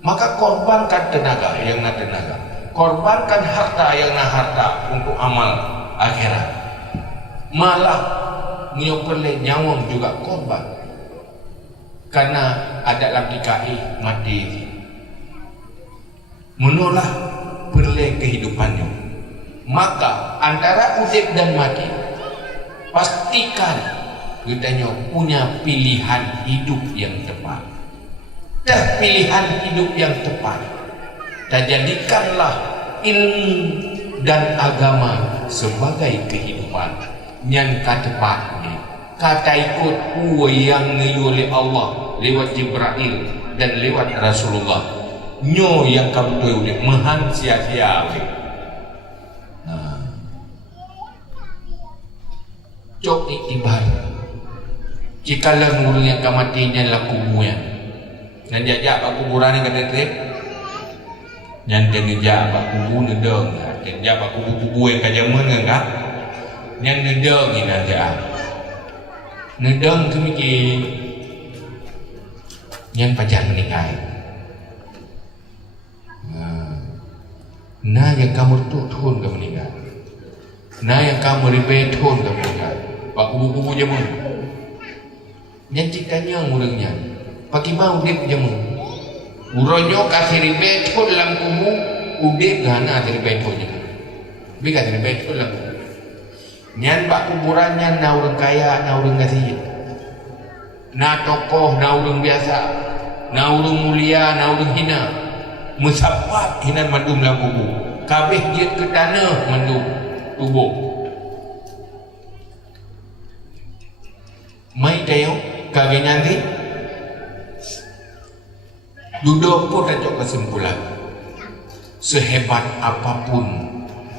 Maka korbankan tenaga yang nak tenaga, korbankan harta yang nak harta untuk amal akhirat. Malah menyokole nyawang juga korban karena ada dalam DKI mati menolak perleh kehidupannya. Maka antara udip dan mati pastikan kita punya pilihan hidup yang tepat. Dah pilihan hidup yang tepat dan jadikanlah ilmu dan agama sebagai kehidupan yang tepat ni kata ikut yang oleh Allah lewat Jibril dan lewat Rasulullah nyo yang kamu tahu ni mahan sia-sia cok iktibar jika lah orang yang kamatinya lakunya dan jajak pak kuburan yang kata trip yang jajak pak kubur nedeng jajak pak kubur yang kajaman kan yang nedeng ini aja nedeng tu mikir yang pacar menikah nah yang kamu tuhun kamu menikah nah yang kamu ribet tuhun kamu menikah pak kubur jaman yang cikanya orangnya pakai bau udip jemu uronyo kasih ribet pun dalam kubu udip gana dari ribet punya bi kasih ribet pun dalam kubu nyan pak kuburannya na orang kaya na orang kasih na tokoh na orang biasa na orang mulia na orang hina musapat hinan mandum dalam kubu kabeh dia ke tanah mandum tubuh mai tayo kagak nanti duduk pun tak kesimpulan sehebat apapun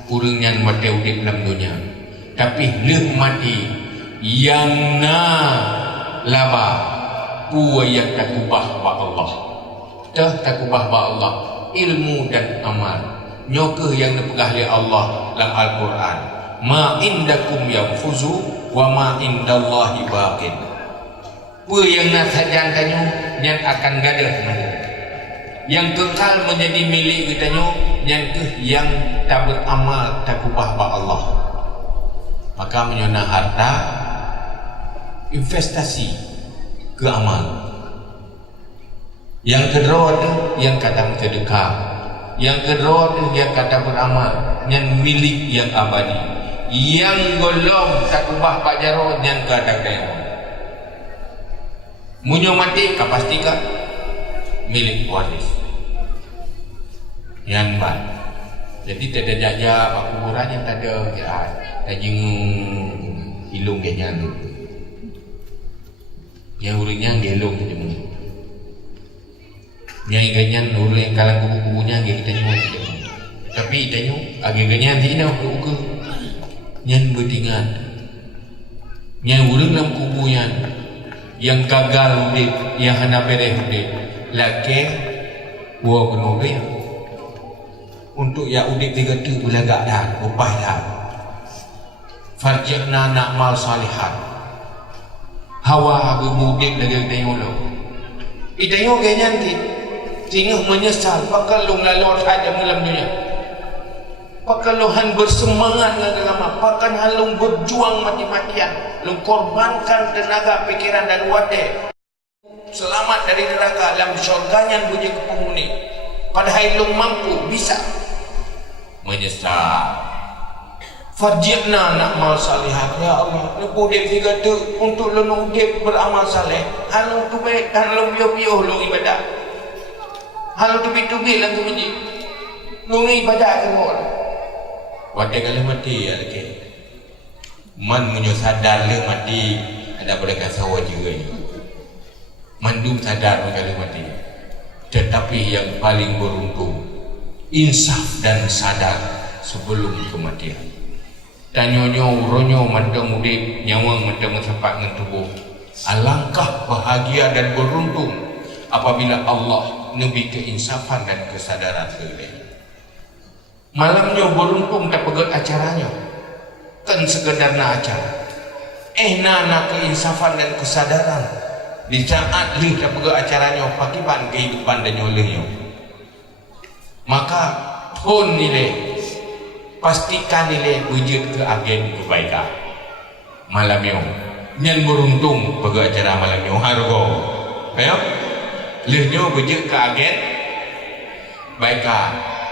urang yang mati udip dalam dunia, tapi leh mati yang na laba puwa yang takubah ba Allah, takubah ba Allah ilmu dan amal nyoke yang dipegah oleh Allah dalam Al-Quran. Ma indakum yanfuzu wa ma indallahi baqin. Apa yang nasajan tanyo yang akan gadah teman, yang kekal menjadi milik kita nyo, yang tak beramal takubah ba Allah. Maka menyona harta investasi ke amal. Yang kedua tu yang kata sedekah, yang kedua tu yang kata beramal, yang milik yang abadi, yang golong takubah pak jaro yang kata kaya. Munyo mati kapastikan milik waris. Yang ban. Jadi tak ada jajah kuburan yang tak ada jahat. Tak jeng hilung ganyan. Yang urangnya gelong je. Yang ganyan urang yang kalang kubu-kubunya kita nyu. Tapi kita nyu agi ganyan tidak ukur. Yang bertingan. Yang urang dalam kubunya yang gagal udip, yang hana bereh udip, laki buah kenuri untuk ya udip tiga tu belagak dah, upah dah. Farjana na'mal salihat. Hawa hagu udip lagi tengok lo. Itengok ganyan ti, tinggal menyesal. Pakal lu lalu ada dalam dunia. Pakal lu han bersemangat dalam apa? Pakal halung berjuang mati-matian. Lu korbankan tenaga, pikiran dan wadah selamat dari neraka dalam syurganya bunyi ke penghuni. Padahal lu mampu bisa menyesal. Farjina na'mal salihat. Ya Allah, lu budek tiga tu untuk lu nudek beramal saleh. Halu tu baik, halu biyo-biyo lu ibadah. Halu tu bitu-bitu lang tu menji. Lu ibadah semua. Wadah kalau mati ya lagi. Man menyo sadar le mati ada pada kasawa juga ni. Mandum sadar kalau mati. Tetapi yang paling beruntung insaf dan sadar sebelum kematian. Tanyonyo ronyo mandang udip nyawang mandang sempat dengan tubuh. Alangkah bahagia dan beruntung apabila Allah nebi keinsafan dan kesadaran keleh. Malamnya beruntung tak pegat acaranya. Kan sekedar na acara. Na keinsafan dan kesadaran. Di saat lih tak pegat acaranya pakiban kehidupan dan nyolehnya. Maka pun nilai pastikan nilai wujud ke agen kebaikan malamnya. Yang beruntung pegat acara malamnya harga. Ayo. Lihnya wujud ke agen kebaikan.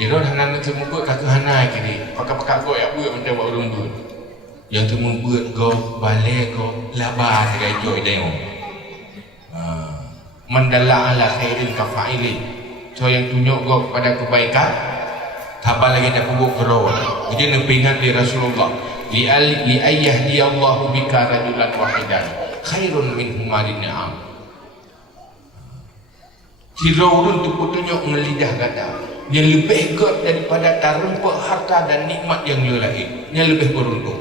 Irod hana nak temubut kakak hana kini. Pakak-pakak go ya buat macam buat urun-urun. Yang temubut go balik go labah segai jo tengok. Mandalla ala khairin kafa'ilin. So yang tunjuk go kepada kebaikan, kabar lagi tak pubuk gero. Jadi nepingan di Rasulullah, li ayyahdi Allahu bika rajulan wahidan khairun min humarin ni'am. Kirau tu tunjuk ngelidah kata yang lebih kuat daripada tarumpak harta dan nikmat yang dia lahir, yang lebih beruntung.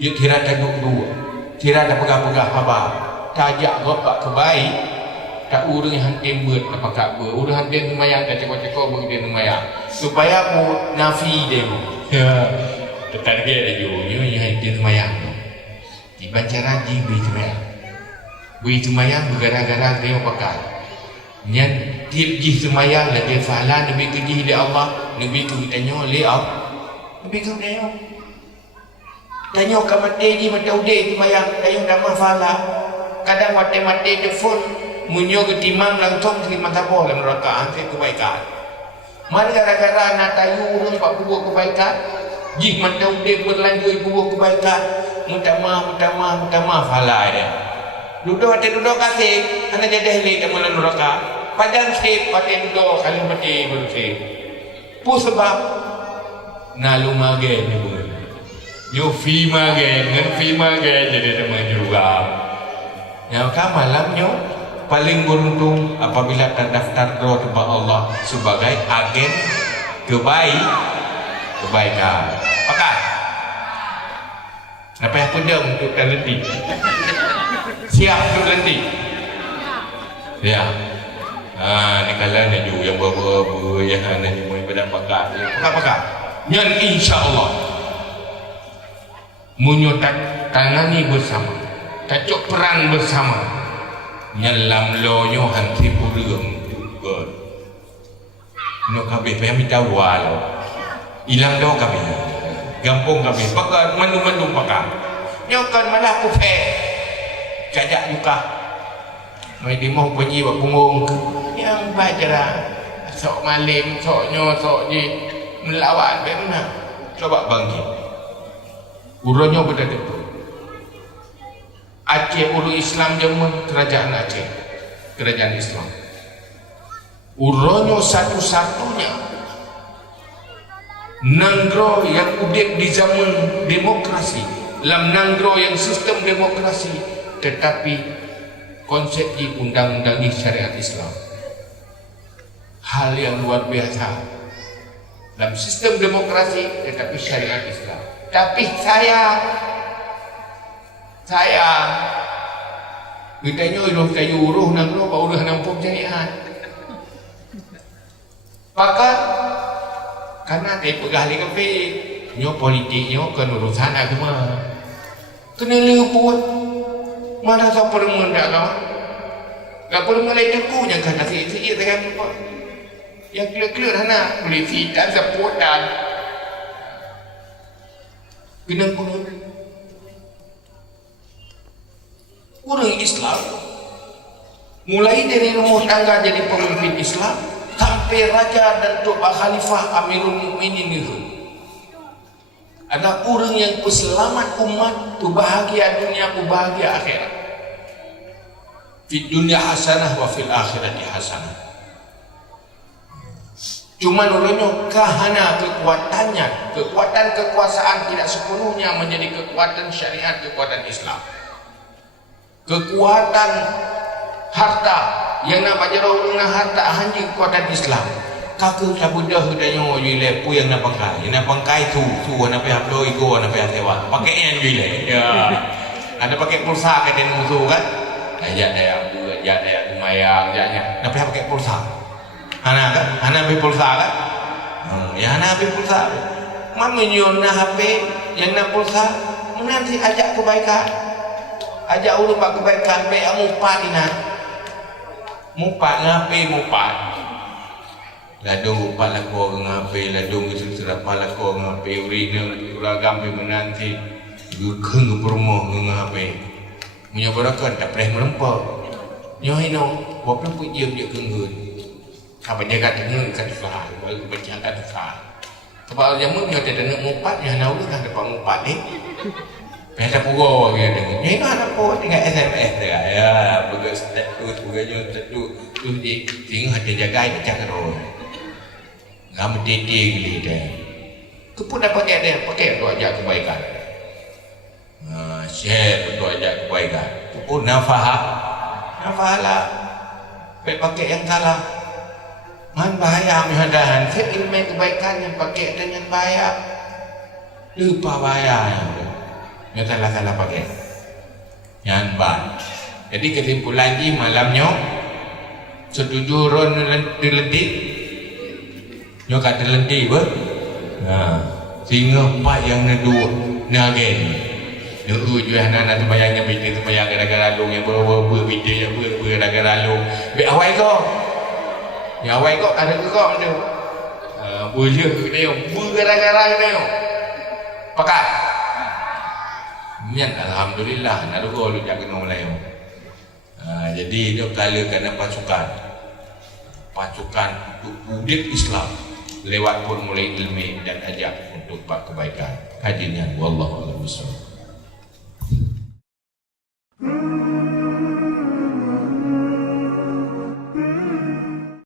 Dia kira taduk dua, kira ada pegah-pegah habar, tajak ropak kebaik, tak urang hantim buat apa kak ber, urang hantim semayang tak cekor-cekor bagi dia semayang, supaya mu nafi dia. Tekan dia ada juga, yang hantim semayang. Tiba cara beri semayang, beri semayang bergara-gara dia pakai. Yang tiap jih semayang lagi fahlan Nabi kejih di Allah, Nabi ku tanya oleh Allah, Nabi ku tanya ke mati ni mati udah semayang tanya dah fahlan. Kadang mati-mati telefon munyo ke timang langsung terima tabor dalam neraka angkat kebaikan. Mana gara-gara nak tayu urang pak bubuh kebaikan, jih mati udah berlanjut bubuh kebaikan, minta maaf halai dia. Duduk kasih, anda jadi ahli dan malam neraka. Padahal sih pakai duduk kalau mati bersih. Pu sebab nalu mage ni bukan. Yo fi mage, ngan fi mage jadi teman juga. Yang kan malamnya paling beruntung apabila terdaftar doa kepada Allah sebagai agen kebaikan. Pakat? Kenapa yang pedang untuk terlenti? Siap untuk terlenti? Ya. Ni kalau nak juga yang berapa yang nak cuma ibadat pakat. Pakat. Yang insya-Allah menyutat tangani bersama. Tacuk perang bersama. Nyelam loyo hanti purung juga. No kabeh payah minta wal. Hilang dah kabeh. Gampung kabeh. Pakat mandu pakat. Nyokan malah aku kajak muka. Mai di mau pergi buat punggung. Yang bajalah. Sok malim, sok nyo, sok je melawan bagaimana? Coba bangkit. Urunnya berada tu. Aceh ulu Islam Jerman, kerajaan Aceh, kerajaan Islam. Urunnya satu-satunya nanggro yang udip di zaman demokrasi, dalam nanggro yang sistem demokrasi, tetapi konsep di undang-undang di syariat Islam. Hal yang luar biasa dalam sistem demokrasi tetapi syariat Islam. Tapi saya ditanya iluh kayu uruh nang lo baru dah nampung syariat. Pakat karena dia pegah li kafe nyo politiknya kan urusan agama. Kena lebut. Mana siapa mendak agama? Gak perlu mulai teku yang kena sikit-sikit dengan apa. Yang clear-clear hana boleh fitan sepotan. Kena orang Islam mulai dari rumah tangga jadi pemimpin Islam sampai raja dan tok khalifah Amirul Mukminin itu ada orang yang peselamat umat tu bahagia dunia tu bahagia akhirat. Di dunia hasanah wa fil akhirati hasanah. Cuma ulunyo kahana kekuatannya, kekuatan kekuasaan tidak sepenuhnya menjadi kekuatan syariat, kekuatan Islam. Kekuatan harta yang nak baca orang harta hanya kekuatan Islam. Kakak sabudah hudanya yule pu yang nak pangkai tu nak pihak doi go nak pihak sewa. Pakai yang yule. Ya. Ada pakai pulsa ke den musuh kan? Ajak dia tumayang ajaknya. Nak pihak pakai pulsa. Hana kan? Hana beli pulsa kan? Ya Hana beli pulsa. Mana nyon nak HP yang nak pulsa? Nanti ajak kebaikan. Ajak urut buat kebaikan. Baik mupat ina. Mupat ngapi mupat. Ladung upat laku orang ngapi. Ladung serapa laku orang ngapi. Urina uragam pergi menanti. Gukeng ke perumah ngapi. Menyebarakan tak pernah melempar. Nyohino. Wapun pun dia kenggun. Apa dia kata ni kan salah, baru baca kata salah. Sebab jamu ni ada nak mupat, yang nak ulang dapat mupat ni. Pihak pura dia dengar. Ni nak apa dengan SMS dia. Ya, bagus status, bagusnya status tu di tengah dia jaga baca terus. Ngam titik gili dia. Kepun dah pakai dia, pakai untuk ajak kebaikan. Share untuk ajak kebaikan. Kepun nafahalah. Baik pakai yang salah. Man bahaya mihadahan. Saya ilmu kebaikan yang pakai dengan bahaya. Lupa bahaya yang salah pakai. Yang baik. Jadi kesimpulan ni malamnya setuju ron dilentik. Nyo kata lentik ber. Sehingga empat yang nedua nagen. Nuru jual nana sembayangnya bidai sembayang gara-gara long yang berapa bidai yang berapa gara-gara long. Be awal kau. Ya awal kau ada ke kau tu. Boleh ke dia gara-gara dia. Pakat. Niat alhamdulillah nak lu jaga mulai. Jadi dia kalakan pasukan untuk udip Islam lewat formula ilmu dan ajak untuk buat kebaikan. Kajian wallahu a'lam bishawab.